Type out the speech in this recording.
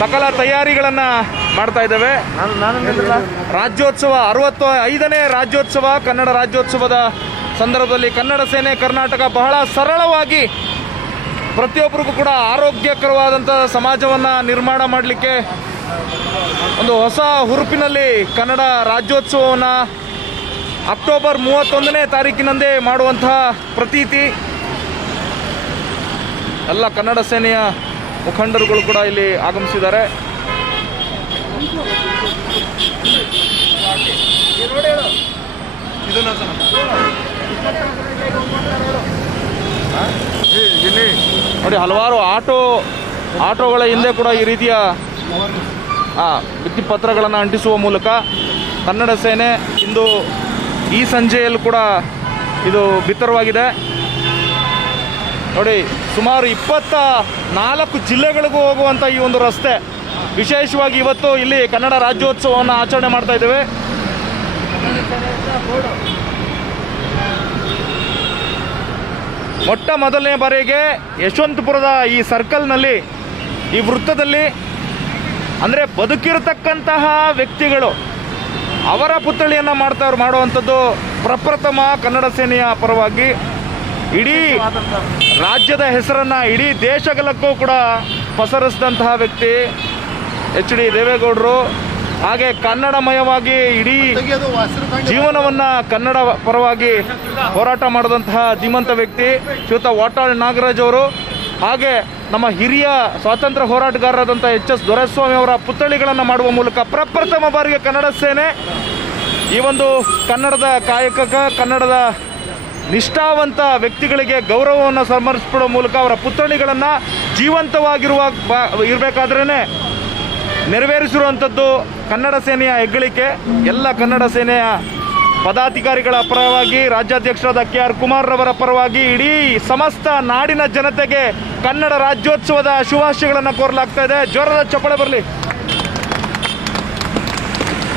ಸಕಲ ತಯಾರಿಗಳನ್ನು ಮಾಡ್ತಾ ಇದ್ದೇವೆ. ರಾಜ್ಯೋತ್ಸವ 65ನೇ ರಾಜ್ಯೋತ್ಸವ, ಕನ್ನಡ ರಾಜ್ಯೋತ್ಸವದ ಸಂದರ್ಭದಲ್ಲಿ ಕನ್ನಡ ಸೇನೆ ಕರ್ನಾಟಕ ಬಹಳ ಸರಳವಾಗಿ ಪ್ರತಿಯೊಬ್ಬರಿಗೂ ಕೂಡ ಆರೋಗ್ಯಕರವಾದಂಥ ಸಮಾಜವನ್ನು ನಿರ್ಮಾಣ ಮಾಡಲಿಕ್ಕೆ ಒಂದು ಹೊಸ ಹುರುಪಿನಲ್ಲಿ ಕನ್ನಡ ರಾಜ್ಯೋತ್ಸವವನ್ನು ಅಕ್ಟೋಬರ್ 31ನೇ ತಾರೀಕಿನಂದೇ ಮಾಡುವಂತಹ ಪ್ರತೀತಿ. ಎಲ್ಲ ಕನ್ನಡ ಸೇನೆಯ ಮುಖಂಡರುಗಳು ಕೂಡ ಇಲ್ಲಿ ಆಗಮಿಸಿದ್ದಾರೆ. ನೋಡಿ, ಹಲವಾರು ಆಟೋಗಳ ಹಿಂದೆ ಕೂಡ ಈ ರೀತಿಯ ಭಿತ್ತಿಪತ್ರಗಳನ್ನು ಅಂಟಿಸುವ ಮೂಲಕ ಕನ್ನಡ ಸೇನೆ ಇಂದು ಈ ಸಂಜೆಯಲ್ಲೂ ಕೂಡ ಇದು ಬಿತ್ತರವಾಗಿದೆ. ನೋಡಿ, ಸುಮಾರು 24 ಜಿಲ್ಲೆಗಳಿಗೂ ಹೋಗುವಂಥ ಈ ಒಂದು ರಸ್ತೆ, ವಿಶೇಷವಾಗಿ ಇವತ್ತು ಇಲ್ಲಿ ಕನ್ನಡ ರಾಜ್ಯೋತ್ಸವವನ್ನು ಆಚರಣೆ ಮಾಡ್ತಾ ಇದ್ದೇವೆ. ಮೊಟ್ಟ ಮೊದಲನೇ ಬಾರಿಗೆ ಯಶವಂತಪುರದ ಈ ಸರ್ಕಲ್ನಲ್ಲಿ, ಈ ವೃತ್ತದಲ್ಲಿ ಅಂದರೆ ಬದುಕಿರತಕ್ಕಂತಹ ವ್ಯಕ್ತಿಗಳು ಅವರ ಪುತ್ಥಳಿಯನ್ನು ಮಾಡುವಂಥದ್ದು ಪ್ರಪ್ರಥಮ ಕನ್ನಡ ಸೇನೆಯ ಪರವಾಗಿ. ಇಡೀ ರಾಜ್ಯದ ಹೆಸರನ್ನು ಇಡೀ ದೇಶಗಲಕ್ಕೂ ಕೂಡ ಪಸರಿಸಿದಂತಹ ವ್ಯಕ್ತಿ HD ದೇವೇಗೌಡರು. ಹಾಗೆ ಕನ್ನಡಮಯವಾಗಿ ಇಡೀ ಜೀವನವನ್ನು ಕನ್ನಡ ಪರವಾಗಿ ಹೋರಾಟ ಮಾಡಿದಂತಹ ಧೀಮಂತ ವ್ಯಕ್ತಿ ಶ್ರೀಯುತ ವಾಟಾಳ್ ನಾಗರಾಜ್ ಅವರು. ಹಾಗೆ ನಮ್ಮ ಹಿರಿಯ ಸ್ವಾತಂತ್ರ್ಯ ಹೋರಾಟಗಾರರಾದಂಥ HS ದೊರೆಸ್ವಾಮಿ ಅವರ ಪುತ್ಥಳಿಗಳನ್ನು ಮಾಡುವ ಮೂಲಕ ಪ್ರಪ್ರಥಮ ಬಾರಿಗೆ ಕನ್ನಡ ಸೇನೆ ಈ ಒಂದು ಕನ್ನಡದ ಕಾಯಕ, ಕನ್ನಡದ ನಿಷ್ಠಾವಂತ ವ್ಯಕ್ತಿಗಳಿಗೆ ಗೌರವವನ್ನು ಸಮರ್ಪಿಸುವ ಮೂಲಕ ಅವರ ಪುತ್ಥಳಿಗಳನ್ನು ಇರಬೇಕಾದ್ರೇ ನೆರವೇರಿಸಿರುವಂಥದ್ದು ಕನ್ನಡ ಸೇನೆಯ ಹೆಗ್ಗಳಿಕೆ. ಎಲ್ಲ ಕನ್ನಡ ಸೇನೆಯ ಪದಾಧಿಕಾರಿಗಳ ಪರವಾಗಿ, ರಾಜ್ಯಾಧ್ಯಕ್ಷರಾದ KR ಕುಮಾರ್ರವರ ಪರವಾಗಿ ಇಡೀ ಸಮಸ್ತ ನಾಡಿನ ಜನತೆಗೆ ಕನ್ನಡ ರಾಜ್ಯೋತ್ಸವದ ಶುಭಾಶಯಗಳನ್ನು ಕೋರಲಾಗ್ತಾ ಇದೆ. ಜೋರದ ಚಪ್ಪಾಳೆ ಬರಲಿ.